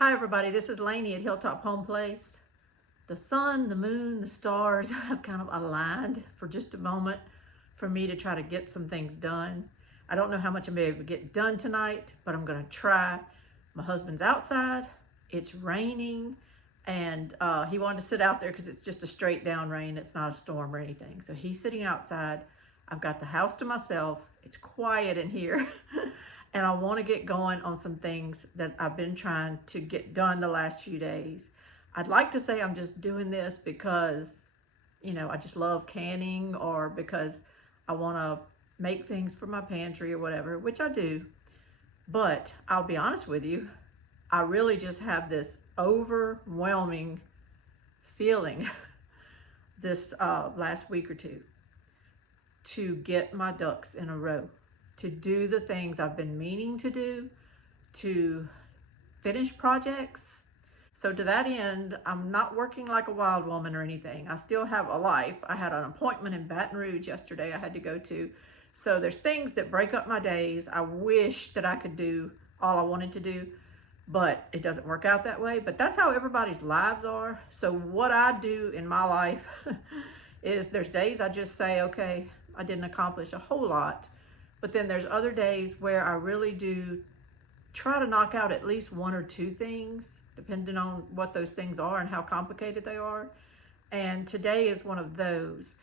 Hi everybody, this is Lainey at Hilltop Home Place. The sun, the moon, the stars have kind of aligned for just a moment for me to try to get some things done. I don't know how much I'm going to be able to get done tonight, but I'm going to try. My husband's outside, it's raining, and he wanted to sit out there because it's just a straight down rain. It's not a storm or anything. So he's sitting outside. I've got the house to myself. It's quiet in here. And I want to get going on some things that I've been trying to get done the last few days. I'd like to say I'm just doing this because, I just love canning, or because I want to make things for my pantry or whatever, which I do. But I'll be honest with you, I really just have this overwhelming feeling this last week or two to get my ducks in a row, to do the things I've been meaning to do, to finish projects. So to that end, I'm not working like a wild woman or anything. I still have a life. I had an appointment in Baton Rouge yesterday I had to go to. So there's things that break up my days. I wish that I could do all I wanted to do, but it doesn't work out that way. But that's how everybody's lives are. So what I do in my life is there's days I just say, okay, I didn't accomplish a whole lot. But then there's other days where I really do try to knock out at least one or two things, depending on what those things are and how complicated they are. And today is one of those.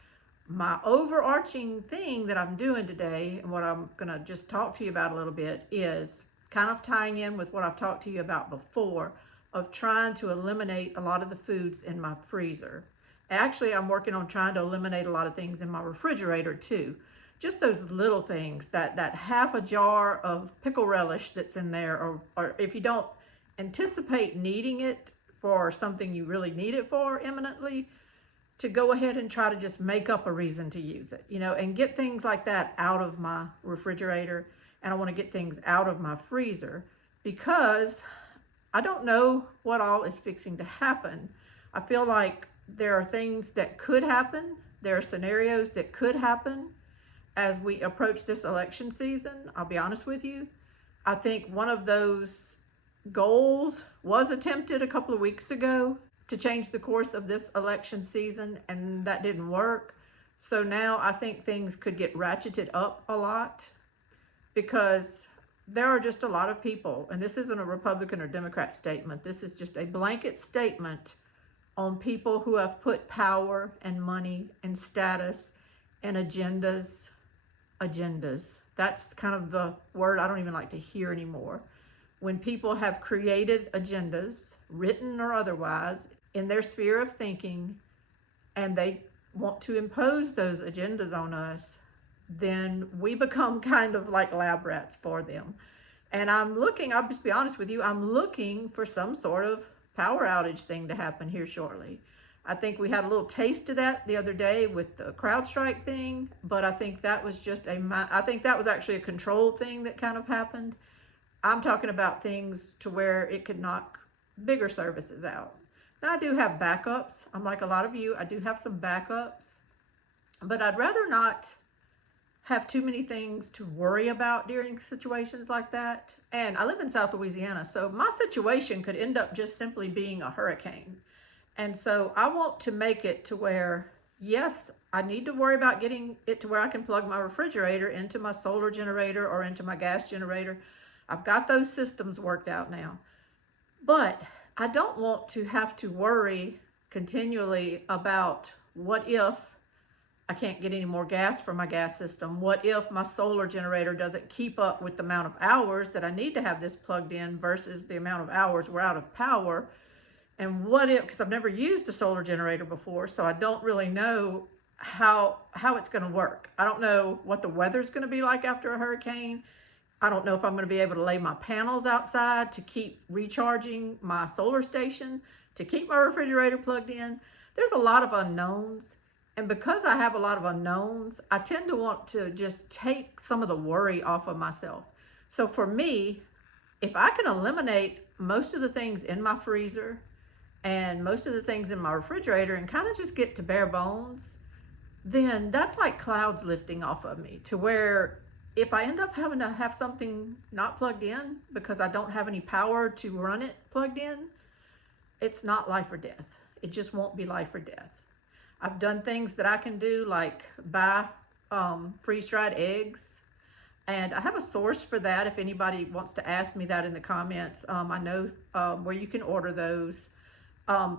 My overarching thing that I'm doing today, and what I'm going to just talk to you about a little bit, is kind of tying in with what I've talked to you about before, of trying to eliminate a lot of the foods in my freezer. Actually, I'm working on trying to eliminate a lot of things in my refrigerator too. Just those little things, that half a jar of pickle relish that's in there, or if you don't anticipate needing it for something you really need it for imminently, to go ahead and try to just make up a reason to use it, and get things like that out of my refrigerator. And I want to get things out of my freezer because I don't know what all is fixing to happen. I feel like there are things that could happen. There are scenarios that could happen as we approach this election season. I'll be honest with you. I think one of those goals was attempted a couple of weeks ago to change the course of this election season, and that didn't work. So now I think things could get ratcheted up a lot, because there are just a lot of people, and this isn't a Republican or Democrat statement. This is just a blanket statement on people who have put power and money and status and agendas. That's kind of the word I don't even like to hear anymore. When people have created agendas, written or otherwise, in their sphere of thinking, and they want to impose those agendas on us, then we become kind of like lab rats for them. And I'll just be honest with you, I'm looking for some sort of power outage thing to happen here shortly. I think we had a little taste of that the other day with the CrowdStrike thing, but I think that was actually a controlled thing that kind of happened. I'm talking about things to where it could knock bigger services out. Now, I do have backups. I'm like a lot of you, I do have some backups, but I'd rather not have too many things to worry about during situations like that. And I live in South Louisiana, so my situation could end up just simply being a hurricane. And so I want to make it to where, yes, I need to worry about getting it to where I can plug my refrigerator into my solar generator or into my gas generator. I've got those systems worked out now. But I don't want to have to worry continually about what if I can't get any more gas from my gas system? What if my solar generator doesn't keep up with the amount of hours that I need to have this plugged in versus the amount of hours we're out of power? And what if, because I've never used a solar generator before, so I don't really know how it's going to work. I don't know what the weather's going to be like after a hurricane. I don't know if I'm going to be able to lay my panels outside to keep recharging my solar station, to keep my refrigerator plugged in. There's a lot of unknowns. And because I have a lot of unknowns, I tend to want to just take some of the worry off of myself. So for me, if I can eliminate most of the things in my freezer and most of the things in my refrigerator and kind of just get to bare bones, then that's like clouds lifting off of me, to where if I end up having to have something not plugged in because I don't have any power to run it plugged in, it's not life or death. It just won't be life or death. I've done things that I can do, like buy freeze-dried eggs. And I have a source for that if anybody wants to ask me that in the comments. I know where you can order those.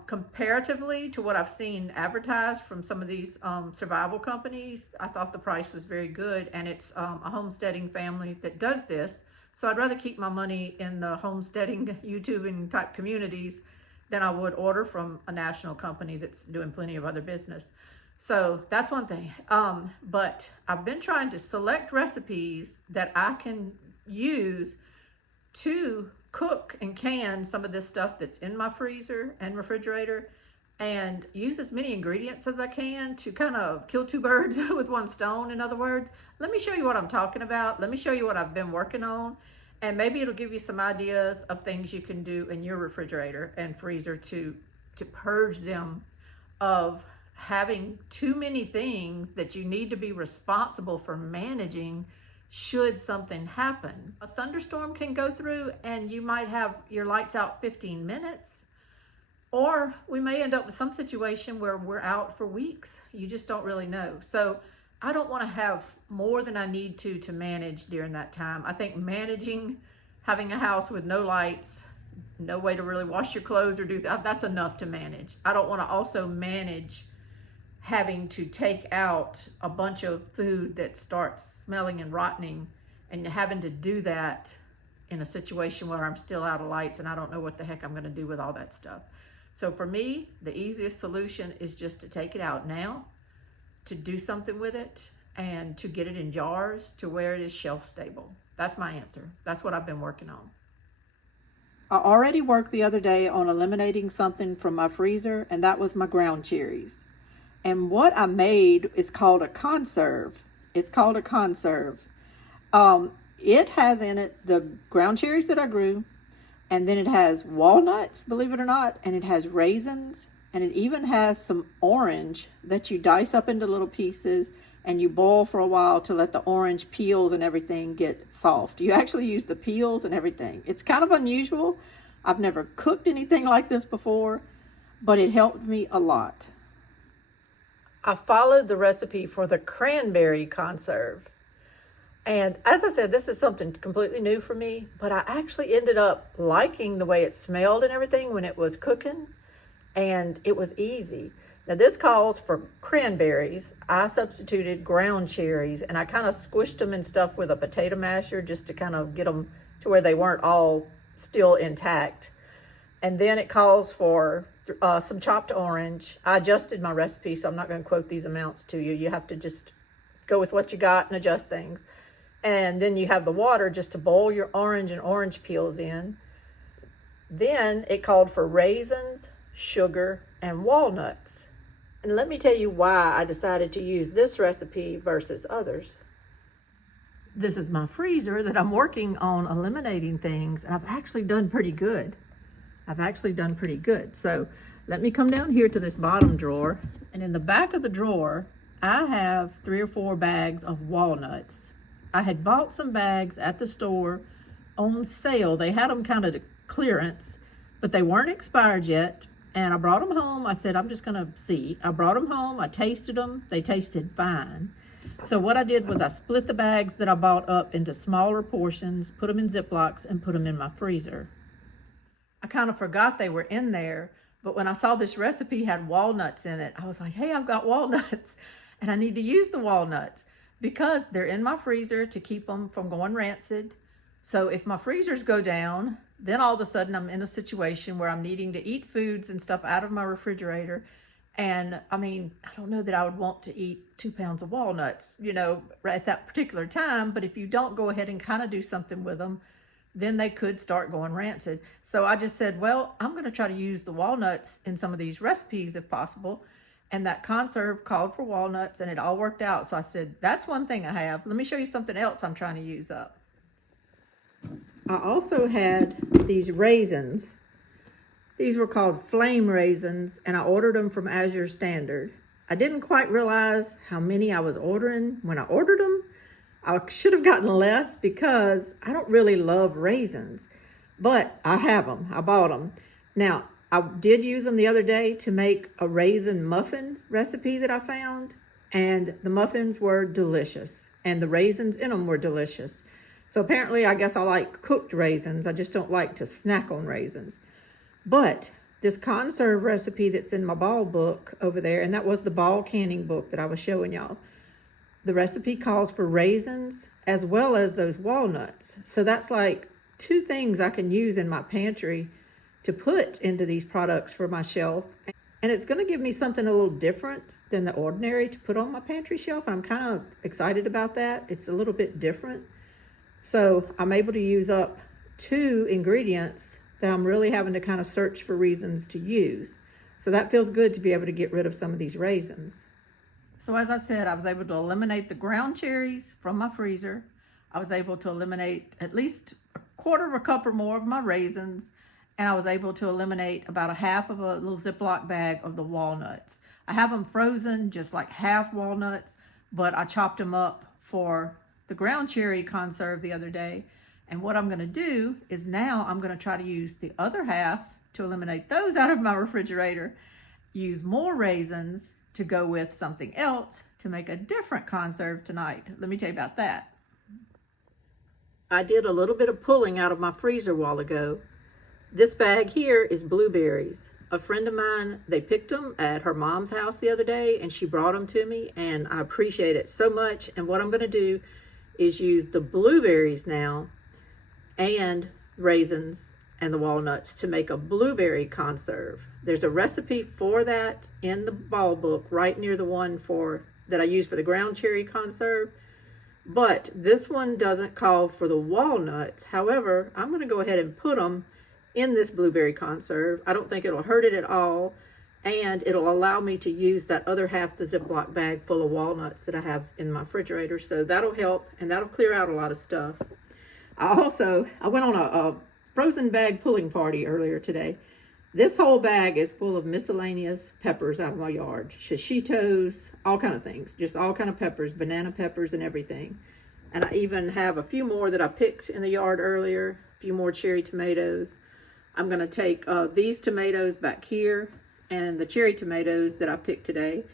Comparatively to what I've seen advertised from some of these survival companies, I thought the price was very good, and it's a homesteading family that does this. So I'd rather keep my money in the homesteading YouTubing type communities than I would order from a national company that's doing plenty of other business. So that's one thing. But I've been trying to select recipes that I can use to cook and can some of this stuff that's in my freezer and refrigerator, and use as many ingredients as I can to kind of kill two birds with one stone. In other words, let me show you what I'm talking about. Let me show you what I've been working on, and maybe it'll give you some ideas of things you can do in your refrigerator and freezer to purge them of having too many things that you need to be responsible for managing should something happen. A thunderstorm can go through and you might have your lights out 15 minutes, or we may end up with some situation where we're out for weeks. You just don't really know. So I don't want to have more than I need to manage during that time. I think managing having a house with no lights, no way to really wash your clothes or do that, that's enough to manage. I don't want to also manage having to take out a bunch of food that starts smelling and rotting, and having to do that in a situation where I'm still out of lights and I don't know what the heck I'm going to do with all that stuff. So for me, the easiest solution is just to take it out now, to do something with it, and to get it in jars to where it is shelf stable. That's my answer. That's what I've been working on. I already worked the other day on eliminating something from my freezer, and that was my ground cherries. And what I made is called a conserve. It's called a conserve. It has in it the ground cherries that I grew, and then it has walnuts, believe it or not, and it has raisins, and it even has some orange that you dice up into little pieces and you boil for a while to let the orange peels and everything get soft. You actually use the peels and everything. It's kind of unusual. I've never cooked anything like this before, but it helped me a lot. I followed the recipe for the cranberry conserve. And as I said, this is something completely new for me, but I actually ended up liking the way it smelled and everything when it was cooking, and it was easy. Now this calls for cranberries. I substituted ground cherries, and I kind of squished them and stuff with a potato masher just to kind of get them to where they weren't all still intact. And then it calls for some chopped orange. I adjusted my recipe, so I'm not going to quote these amounts to you. You have to just go with what you got and adjust things. And then you have the water just to boil your orange and orange peels in. Then it called for raisins, sugar, and walnuts. And let me tell you why I decided to use this recipe versus others. This is my freezer that I'm working on eliminating things, and I've actually done pretty good. So let me come down here to this bottom drawer, and in the back of the drawer, I have 3 or 4 bags of walnuts. I had bought some bags at the store on sale. They had them kind of to clearance, but they weren't expired yet. And I brought them home. I said, I'm just gonna see. I brought them home, I tasted them. They tasted fine. So what I did was I split the bags that I bought up into smaller portions, put them in Ziplocs, and put them in my freezer. I kind of forgot they were in there, but when I saw this recipe had walnuts in it, I was like, hey, I've got walnuts and I need to use the walnuts because they're in my freezer to keep them from going rancid. So if my freezers go down, then all of a sudden I'm in a situation where I'm needing to eat foods and stuff out of my refrigerator. And I mean, I don't know that I would want to eat 2 pounds of walnuts, at that particular time. But if you don't go ahead and kind of do something with them, then they could start going rancid. So I just said, well, I'm going to try to use the walnuts in some of these recipes if possible. And that conserve called for walnuts, and it all worked out. So I said, that's one thing I have. Let me show you something else I'm trying to use up. I also had these raisins. These were called flame raisins, and I ordered them from Azure Standard. I didn't quite realize how many I was ordering when I ordered them. I should have gotten less because I don't really love raisins, but I have them. I bought them. Now, I did use them the other day to make a raisin muffin recipe that I found, and the muffins were delicious, and the raisins in them were delicious. So apparently, I guess I like cooked raisins. I just don't like to snack on raisins. But this conserve recipe that's in my ball book over there, and that was the ball canning book that I was showing y'all. The recipe calls for raisins as well as those walnuts. So that's like 2 things I can use in my pantry to put into these products for my shelf. And it's going to give me something a little different than the ordinary to put on my pantry shelf. I'm kind of excited about that. It's a little bit different. So I'm able to use up 2 ingredients that I'm really having to kind of search for reasons to use. So that feels good to be able to get rid of some of these raisins. So as I said, I was able to eliminate the ground cherries from my freezer. I was able to eliminate at least 1/4 cup or more of my raisins. And I was able to eliminate about 1/2 of a little Ziploc bag of the walnuts. I have them frozen, just like half walnuts, but I chopped them up for the ground cherry conserve the other day. And what I'm gonna do is now I'm gonna try to use the other half to eliminate those out of my refrigerator, use more raisins to go with something else to make a different conserve tonight. Let me tell you about that. I did a little bit of pulling out of my freezer a while ago. This bag here is blueberries. A friend of mine, they picked them at her mom's house the other day and she brought them to me, and I appreciate it so much. And what I'm gonna do is use the blueberries now and raisins and the walnuts to make a blueberry conserve. There's a recipe for that in the ball book right near the one that I use for the ground cherry conserve. But this one doesn't call for the walnuts. However, I'm gonna go ahead and put them in this blueberry conserve. I don't think it'll hurt it at all. And it'll allow me to use that other half the Ziploc bag full of walnuts that I have in my refrigerator. So that'll help, and that'll clear out a lot of stuff. I went on a frozen bag pulling party earlier today. This whole bag is full of miscellaneous peppers out of my yard. Shishitos, all kind of things, just all kind of peppers, banana peppers and everything. And I even have a few more that I picked in the yard earlier, a few more cherry tomatoes. I'm gonna take these tomatoes back here and the cherry tomatoes that I picked today.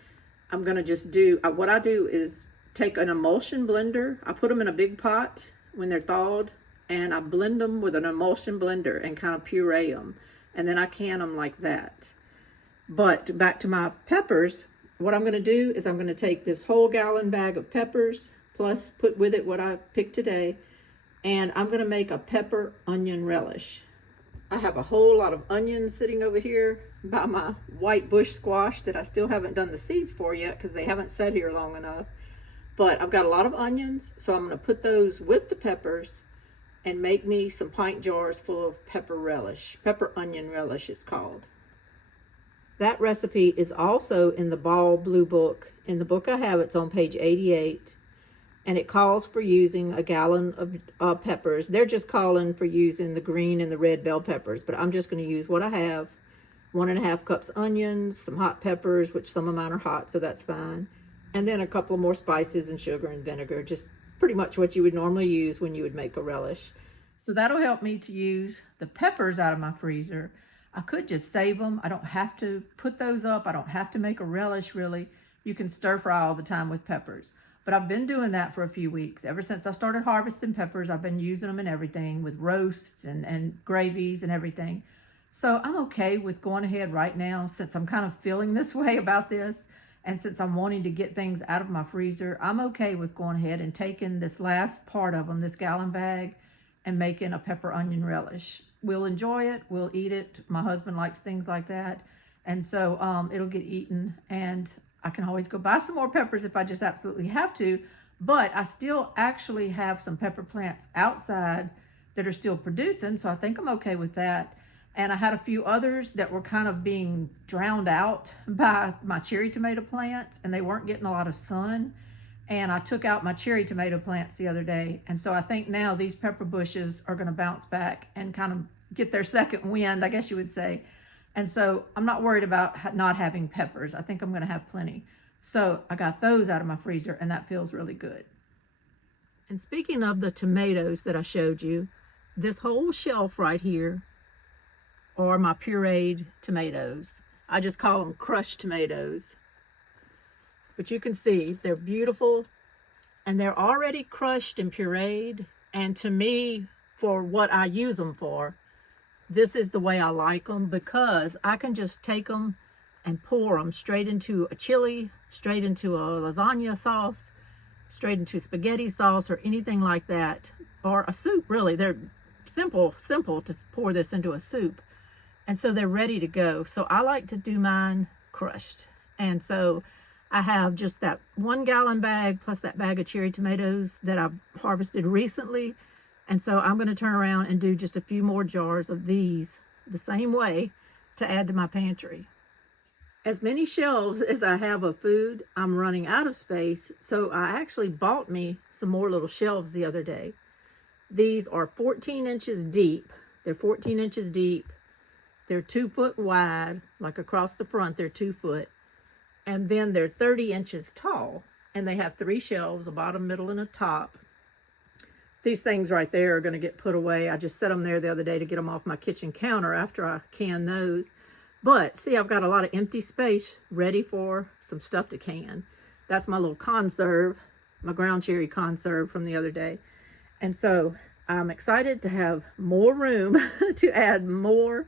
I'm gonna just do, what I do is take an emulsion blender. I put them in a big pot when they're thawed, and I blend them with an emulsion blender and kind of puree them. And then I can them like that. But back to my peppers, what I'm gonna do is I'm gonna take this whole gallon bag of peppers, plus put with it what I picked today, and I'm gonna make a pepper onion relish. I have a whole lot of onions sitting over here by my white bush squash that I still haven't done the seeds for yet because they haven't sat here long enough. But I've got a lot of onions, so I'm gonna put those with the peppers and make me some pint jars full of pepper onion relish it's called. That recipe is also in the Ball Blue Book. In the book I have, it's on page 88, and it calls for using a gallon of peppers. They're just calling for using the green and the red bell peppers, but I'm just gonna use what I have. 1.5 cups onions, some hot peppers, which some of mine are hot, so that's fine. And then a couple of more spices and sugar and vinegar, just pretty much what you would normally use when you would make a relish. So that'll help me to use the peppers out of my freezer. I could just save them. I don't have to put those up. I don't have to make a relish really. You can stir fry all the time with peppers. But I've been doing that for a few weeks. Ever since I started harvesting peppers, I've been using them in everything with roasts and gravies and everything. So I'm okay with going ahead right now, since I'm kind of feeling this way about this. And since I'm wanting to get things out of my freezer, I'm okay with going ahead and taking this last part of them, this gallon bag, and making a pepper onion relish. We'll enjoy it, we'll eat it. My husband likes things like that. And so it'll get eaten, and I can always go buy some more peppers if I just absolutely have to. But I still actually have some pepper plants outside that are still producing, so I think I'm okay with that. And I had a few others that were kind of being drowned out by my cherry tomato plants, and they weren't getting a lot of sun. And I took out my cherry tomato plants the other day. And so I think now these pepper bushes are gonna bounce back and kind of get their second wind, I guess you would say. And so I'm not worried about not having peppers. I think I'm gonna have plenty. So I got those out of my freezer, and that feels really good. And speaking of the tomatoes that I showed you, this whole shelf right here are my pureed tomatoes. I just call them crushed tomatoes. But you can see they're beautiful and they're already crushed and pureed. And to me, for what I use them for, this is the way I like them, because I can just take them and pour them straight into a chili, straight into a lasagna sauce, straight into spaghetti sauce or anything like that, or a soup. Really, they're simple to pour this into a soup, and so they're ready to go. So I like to do mine crushed, and so I have just that 1 gallon bag plus that bag of cherry tomatoes that I've harvested recently, and so I'm going to turn around and do just a few more jars of these the same way to add to my pantry. As many shelves as I have of food, I'm running out of space, so I actually bought me some more little shelves the other day. These are 14 inches deep. They're 14 inches deep. They're 2 foot wide, like across the front, they're 2 foot. And then they're 30 inches tall, and they have 3 shelves, a bottom, middle, and a top. These things right there are going to get put away. I just set them there the other day to get them off my kitchen counter after I can those. But see, I've got a lot of empty space ready for some stuff to can. That's my little conserve, my ground cherry conserve from the other day. And so I'm excited to have more room to add more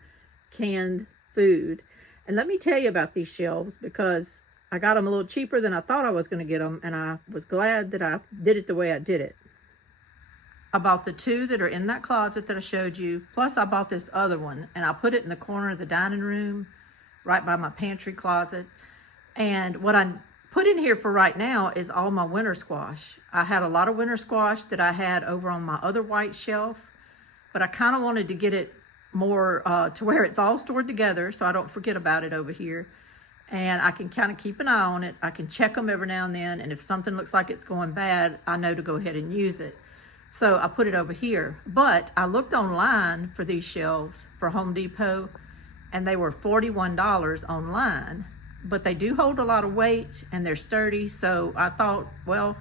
canned food. And let me tell you about these shelves, because I got them a little cheaper than I thought I was going to get them. And I was glad that I did it the way I did it. I bought the 2 that are in that closet that I showed you, plus I bought this other one, and I put it in the corner of the dining room, right by my pantry closet. And what I put in here for right now is all my winter squash. I had a lot of winter squash that I had over on my other white shelf, but I kind of wanted to get it more to where it's all stored together so I don't forget about it over here. And I can kind of keep an eye on it. I can check them every now and then, and if something looks like it's going bad, I know to go ahead and use it. So I put it over here. But I looked online for these shelves for Home Depot, and they were $41 online. But they do hold a lot of weight, and they're sturdy, so I thought, well,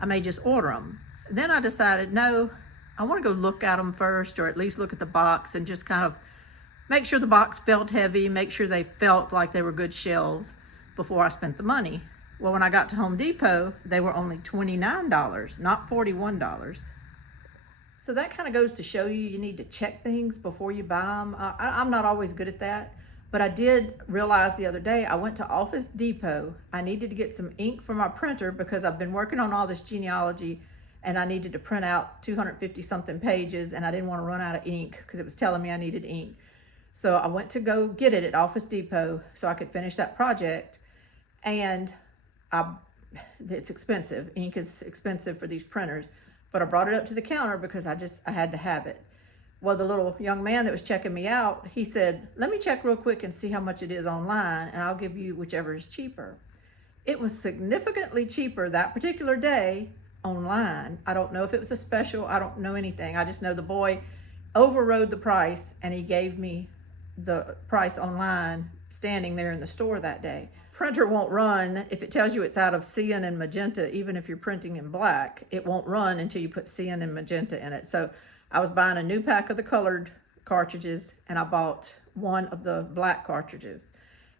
I may just order them. Then I decided, no, I want to go look at them first, or at least look at the box and just kind of make sure the box felt heavy, make sure they felt like they were good shelves before I spent the money. Well, when I got to Home Depot, they were only $29, not $41. So that kind of goes to show you need to check things before you buy them. I'm not always good at that, but I did realize the other day I went to Office Depot. I needed to get some ink for my printer because I've been working on all this genealogy, and I needed to print out 250 something pages, and I didn't want to run out of ink because it was telling me I needed ink. So I went to go get it at Office Depot so I could finish that project. And it's expensive. Ink is expensive for these printers, but I brought it up to the counter because I had to have it. Well, the little young man that was checking me out, he said, let me check real quick and see how much it is online, and I'll give you whichever is cheaper. It was significantly cheaper that particular day online. I don't know if it was a special. I don't know anything. I just know the boy overrode the price, and he gave me the price online standing there in the store that day. Printer won't run if it tells you it's out of cyan and magenta. Even if you're printing in black, it won't run until you put cyan and magenta in it. So I was buying a new pack of the colored cartridges, and I bought one of the black cartridges.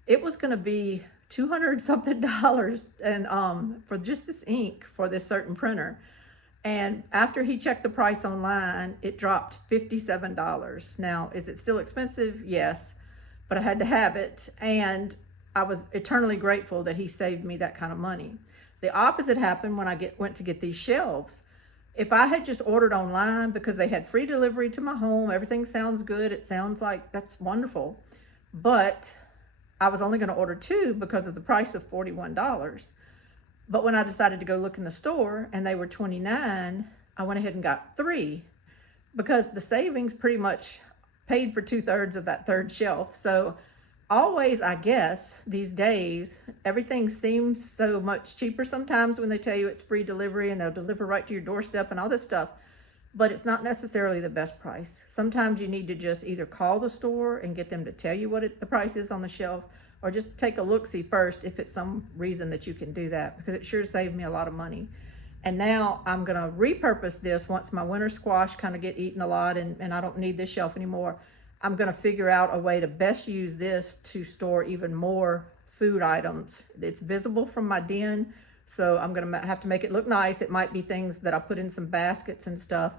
It was going to be $200 something and for just this ink for this certain printer. And after he checked the price online, it dropped $57. Now, is it still expensive? Yes, but I had to have it, and I was eternally grateful that he saved me that kind of money. The opposite happened when I went to get these shelves. If I had just ordered online because they had free delivery to my home, everything sounds good. It sounds like that's wonderful. But I was only going to order 2 because of the price of $41. But when I decided to go look in the store and they were $29, I went ahead and got 3 because the savings pretty much paid for 2/3 of that third shelf. So always, I guess, these days, everything seems so much cheaper sometimes when they tell you it's free delivery and they'll deliver right to your doorstep and all this stuff, but it's not necessarily the best price. Sometimes you need to just either call the store and get them to tell you what the price is on the shelf, or just take a look-see first if it's some reason that you can do that, because it sure saved me a lot of money. And now I'm gonna repurpose this once my winter squash kind of get eaten a lot and I don't need this shelf anymore. I'm gonna figure out a way to best use this to store even more food items. It's visible from my den, so I'm gonna have to make it look nice. It might be things that I put in some baskets and stuff,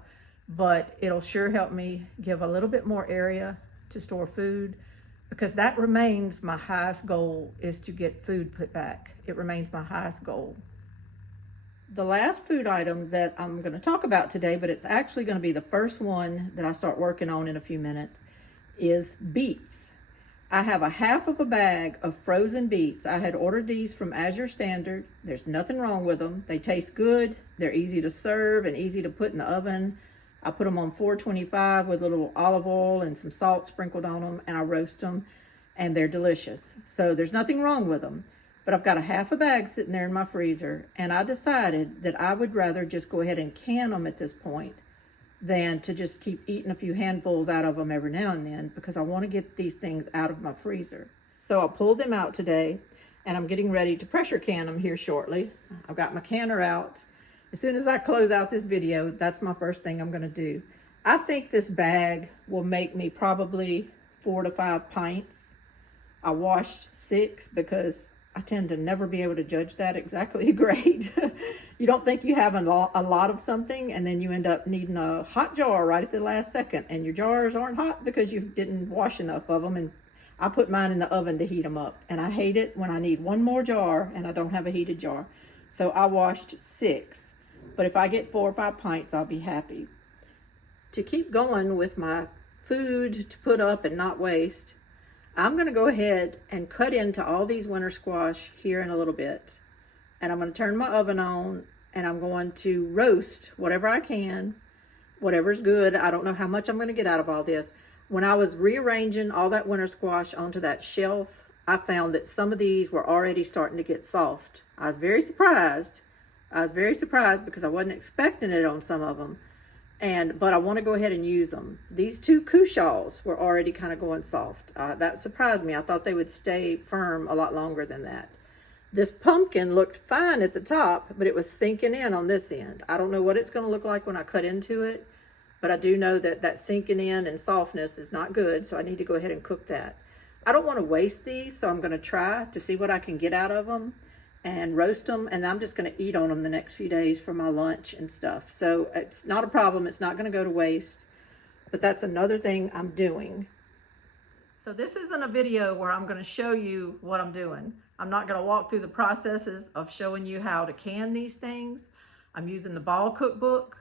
but it'll sure help me give a little bit more area to store food, because that remains my highest goal, is to get food put back. It remains my highest goal. The last food item that I'm going to talk about today, but it's actually going to be the first one that I start working on in a few minutes, is beets. I have a half of a bag of frozen beets. I had ordered these from Azure Standard. There's nothing wrong with them. They taste good. They're easy to serve and easy to put in the oven. I put them on 425 with a little olive oil and some salt sprinkled on them, and I roast them, and they're delicious. So there's nothing wrong with them. But I've got a half a bag sitting there in my freezer, and I decided that I would rather just go ahead and can them at this point than to just keep eating a few handfuls out of them every now and then, because I want to get these things out of my freezer. So I pulled them out today, and I'm getting ready to pressure can them here shortly. I've got my canner out. As soon as I close out this video, that's my first thing I'm going to do. I think this bag will make me probably 4 to 5 pints. I washed 6 because I tend to never be able to judge that exactly great. You don't think you have a lot of something, and then you end up needing a hot jar right at the last second, and your jars aren't hot because you didn't wash enough of them. And I put mine in the oven to heat them up, and I hate it when I need one more jar and I don't have a heated jar. So I washed 6, but if I get 4 or 5 pints, I'll be happy. To keep going with my food to put up and not waste, I'm going to go ahead and cut into all these winter squash here in a little bit. And I'm going to turn my oven on, and I'm going to roast whatever I can, whatever's good. I don't know how much I'm going to get out of all this. When I was rearranging all that winter squash onto that shelf, I found that some of these were already starting to get soft. I was very surprised. Because I wasn't expecting it on some of them. But I want to go ahead and use them. These 2 cushaws were already kind of going soft. That surprised me. I thought they would stay firm a lot longer than that. This pumpkin looked fine at the top, but it was sinking in on this end. I don't know what it's going to look like when I cut into it, but I do know that sinking in and softness is not good, so I need to go ahead and cook that. I don't want to waste these, so I'm going to try to see what I can get out of them and roast them, and I'm just going to eat on them the next few days for my lunch and stuff. So it's not a problem. It's not going to go to waste, but that's another thing I'm doing. So this isn't a video where I'm going to show you what I'm doing. I'm not going to walk through the processes of showing you how to can these things. I'm using the Ball cookbook.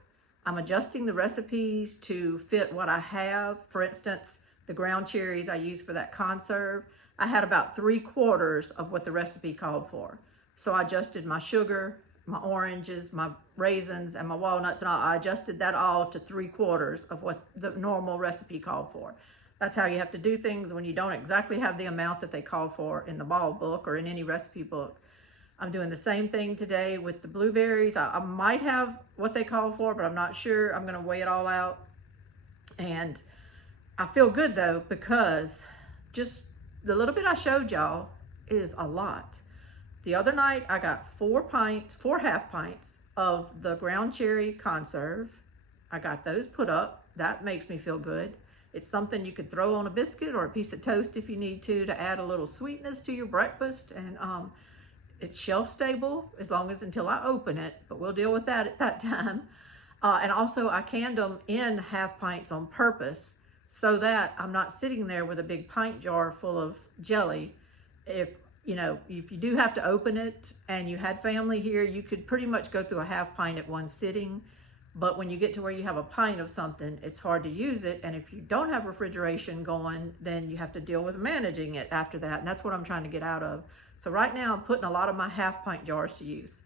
I'm adjusting the recipes to fit what I have. For instance, the ground cherries I use for that conserve, I had about 3/4 of what the recipe called for. So I adjusted my sugar, my oranges, my raisins, and my walnuts, and I adjusted that all to 3/4 of what the normal recipe called for. That's how you have to do things when you don't exactly have the amount that they call for in the Ball book or in any recipe book. I'm doing the same thing today with the blueberries. I might have what they call for, but I'm not sure. I'm going to weigh it all out. And I feel good though, because just the little bit I showed y'all is a lot. The other night I got 4 half pints of the ground cherry conserve. I got those put up. That makes me feel good. It's something you could throw on a biscuit or a piece of toast if you need to add a little sweetness to your breakfast. And it's shelf stable until I open it, but we'll deal with that at that time. And also I canned them in half pints on purpose so that I'm not sitting there with a big pint jar full of jelly. If you do have to open it and you had family here, you could pretty much go through a half pint at one sitting. But when you get to where you have a pint of something, it's hard to use it. And if you don't have refrigeration going, then you have to deal with managing it after that. And that's what I'm trying to get out of. So right now I'm putting a lot of my half pint jars to use.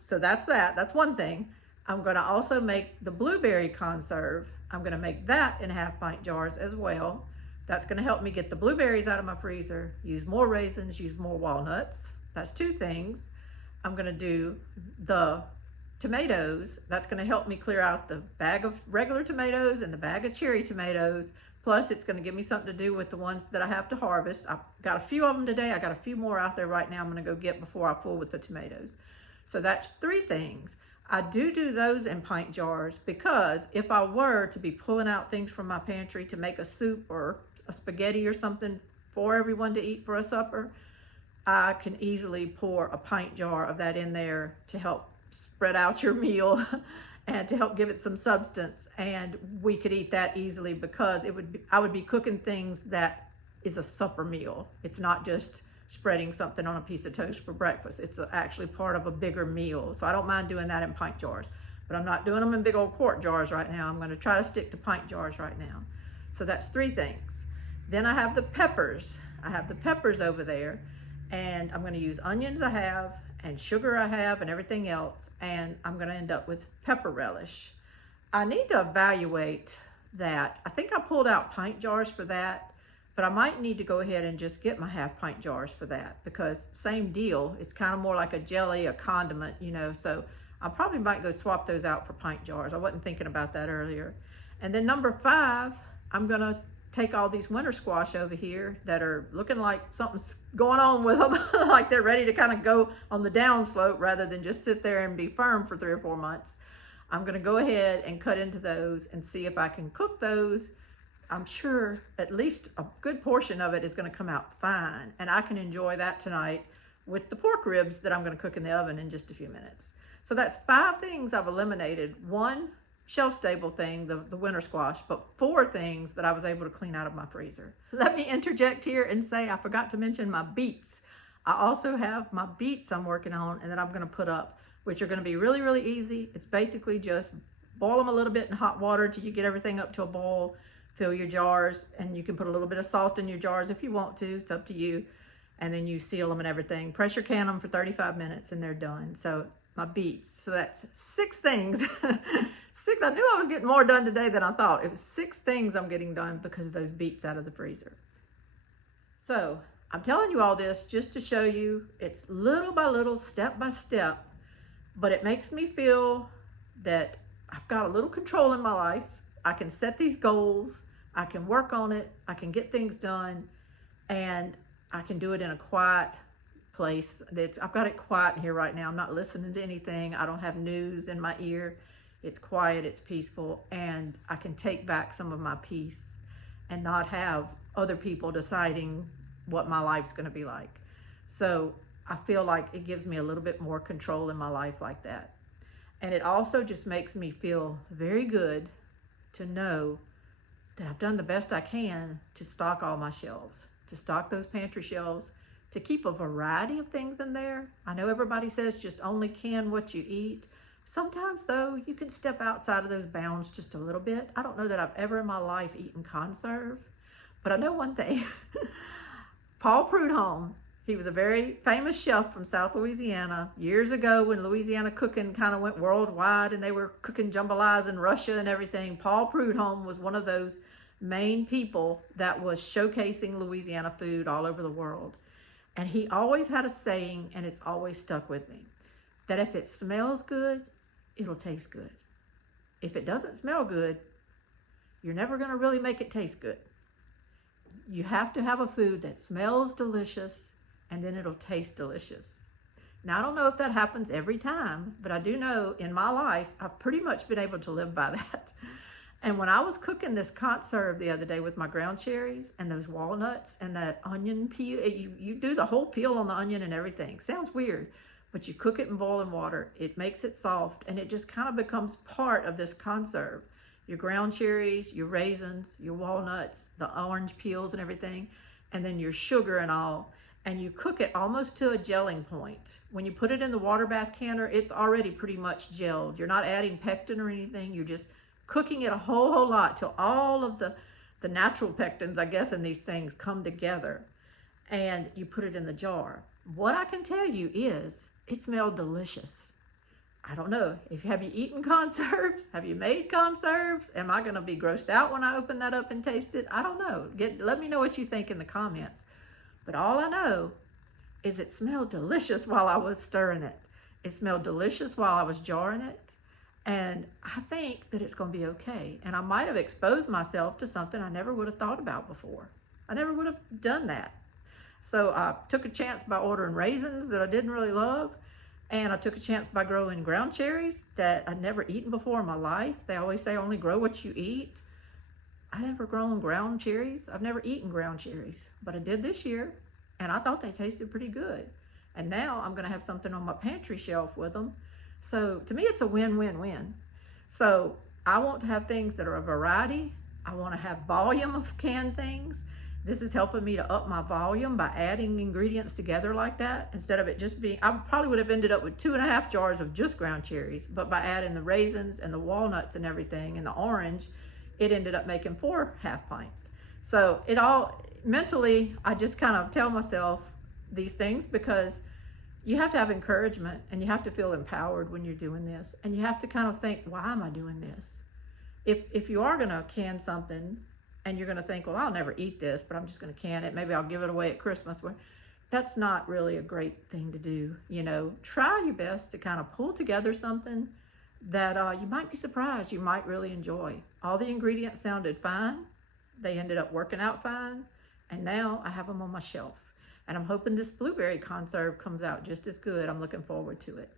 So that's one thing. I'm going to also make the blueberry conserve. I'm going to make that in half pint jars as well. That's going to help me get the blueberries out of my freezer, use more raisins, use more walnuts. That's 2 things. I'm going to do the tomatoes. That's going to help me clear out the bag of regular tomatoes and the bag of cherry tomatoes. Plus it's going to give me something to do with the ones that I have to harvest. I've got a few of them today. I got a few more out there right now I'm going to go get before I fool with the tomatoes. So that's 3 things. I do those in pint jars because if I were to be pulling out things from my pantry to make a soup or a spaghetti or something for everyone to eat for a supper, I can easily pour a pint jar of that in there to help spread out your meal and to help give it some substance. And we could eat that easily because I would be cooking things that is a supper meal. It's not just spreading something on a piece of toast for breakfast. It's actually part of a bigger meal. So I don't mind doing that in pint jars, but I'm not doing them in big old quart jars right now. I'm going to try to stick to pint jars right now. So that's 3 things. Then I have the peppers. I have the peppers over there, and I'm going to use onions I have and sugar I have and everything else, and I'm going to end up with pepper relish. I need to evaluate that. I think I pulled out pint jars for that, but I might need to go ahead and just get my half pint jars for that, because same deal. It's kind of more like a jelly, a condiment, you know, so I probably might go swap those out for pint jars. I wasn't thinking about that earlier. And then number 5, I'm going to take all these winter squash over here that are looking like something's going on with them, like they're ready to kind of go on the down slope rather than just sit there and be firm for 3 or 4 months. I'm going to go ahead and cut into those and see if I can cook those. I'm sure at least a good portion of it is going to come out fine, and I can enjoy that tonight with the pork ribs that I'm going to cook in the oven in just a few minutes. So that's 5 things I've eliminated. 1 shelf-stable thing, the winter squash, but 4 things that I was able to clean out of my freezer. Let me interject here and say I forgot to mention my beets. I also have my beets I'm working on and that I'm going to put up, which are going to be really, really easy. It's basically just boil them a little bit in hot water till you get everything up to a boil, fill your jars, and you can put a little bit of salt in your jars if you want to. It's up to you. And then you seal them and everything. Pressure can them for 35 minutes and they're done. So my beets. So that's 6 things. 6. I knew I was getting more done today than I thought. It was 6 things I'm getting done because of those beets out of the freezer. So I'm telling you all this just to show you it's little by little, step by step, but it makes me feel that I've got a little control in my life. I can set these goals. I can work on it. I can get things done, and I can do it in a quiet place. I've got it quiet here right now. I'm not listening to anything. I don't have news in my ear. It's quiet, it's peaceful, and I can take back some of my peace and not have other people deciding what my life's going to be like. So I feel like it gives me a little bit more control in my life like that. And it also just makes me feel very good to know that I've done the best I can to stock all my shelves, to stock those pantry shelves, to keep a variety of things in there. I know everybody says just only can what you eat. Sometimes, though, you can step outside of those bounds just a little bit. I don't know that I've ever in my life eaten conserve, but I know one thing. Paul Prudhomme, he was a very famous chef from South Louisiana years ago when Louisiana cooking kind of went worldwide and they were cooking jambalas in Russia and everything. Paul Prudhomme was one of those main people that was showcasing Louisiana food all over the world. And he always had a saying, and it's always stuck with me, that if it smells good, it'll taste good. If it doesn't smell good, you're never going to really make it taste good. You have to have a food that smells delicious, and then it'll taste delicious. Now, I don't know if that happens every time, but I do know in my life, I've pretty much been able to live by that. And when I was cooking this conserve the other day with my ground cherries and those walnuts and that onion peel, you do the whole peel on the onion and everything. Sounds weird, but you cook it in boiling water. It makes it soft, and it just kind of becomes part of this conserve. Your ground cherries, your raisins, your walnuts, the orange peels and everything, and then your sugar and all. And you cook it almost to a gelling point. When you put it in the water bath canner, it's already pretty much gelled. You're not adding pectin or anything. You're just cooking it a whole lot till all of the natural pectins, I guess, in these things come together. And you put it in the jar. What I can tell you is it smelled delicious. I don't know. Have you eaten conserves? Have you made conserves? Am I going to be grossed out when I open that up and taste it? I don't know. Let me know what you think in the comments. But all I know is it smelled delicious while I was stirring it. It smelled delicious while I was jarring it. And I think that it's going to be okay. And I might have exposed myself to something I never would have thought about before. I never would have done that. So I took a chance by ordering raisins that I didn't really love. And I took a chance by growing ground cherries that I'd never eaten before in my life. They always say only grow what you eat. I never grown ground cherries. I've never eaten ground cherries, but I did this year, and I thought they tasted pretty good. And now I'm gonna have something on my pantry shelf with them. So to me, it's a win-win-win. So I want to have things that are a variety. I want to have volume of canned things. This is helping me to up my volume by adding ingredients together like that. Instead of it just being, I probably would have ended up with 2.5 jars of just ground cherries, but by adding the raisins and the walnuts and everything and the orange, it ended up making 4 half pints. So it all, mentally, I just kind of tell myself these things because you have to have encouragement and you have to feel empowered when you're doing this. And you have to kind of think, why am I doing this? If you are gonna can something and you're gonna think, well, I'll never eat this, but I'm just gonna can it, maybe I'll give it away at Christmas. Well, that's not really a great thing to do. You know, try your best to kind of pull together something that you might be surprised you might really enjoy. All the ingredients sounded fine. They ended up working out fine. And now I have them on my shelf. And I'm hoping this blueberry conserve comes out just as good. I'm looking forward to it.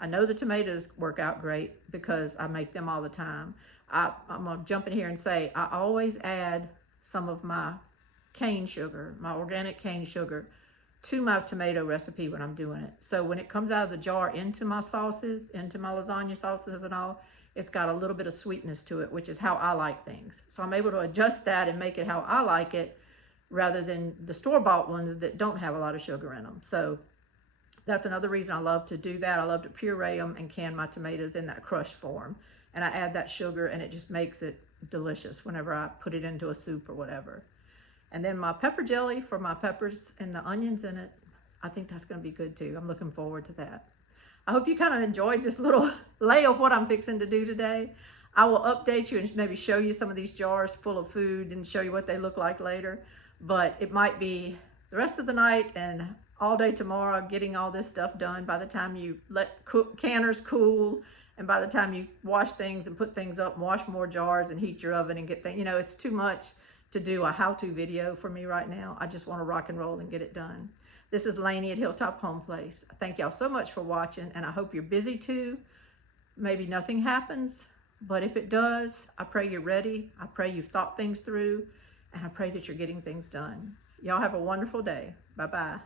I know the tomatoes work out great because I make them all the time. I'm gonna jump in here and say, I always add some of my cane sugar, my organic cane sugar, to my tomato recipe when I'm doing it. So when it comes out of the jar into my sauces, into my lasagna sauces and all, it's got a little bit of sweetness to it, which is how I like things. So I'm able to adjust that and make it how I like it, rather than the store-bought ones that don't have a lot of sugar in them. So that's another reason I love to do that. I love to puree them and can my tomatoes in that crushed form. And I add that sugar and it just makes it delicious whenever I put it into a soup or whatever. And then my pepper jelly for my peppers and the onions in it, I think that's gonna be good too. I'm looking forward to that. I hope you kind of enjoyed this little lay of what I'm fixing to do today. I will update you and maybe show you some of these jars full of food and show you what they look like later. But it might be the rest of the night and all day tomorrow getting all this stuff done by the time you let canners cool and by the time you wash things and put things up and wash more jars and heat your oven and get things, you know, it's too much to do a how-to video for me right now. I just want to rock and roll and get it done. This is Lainey at Hilltop Home Place. Thank y'all so much for watching, and I hope you're busy too. Maybe nothing happens, but if it does, I pray you're ready. I pray you've thought things through, and I pray that you're getting things done. Y'all have a wonderful day. Bye-bye.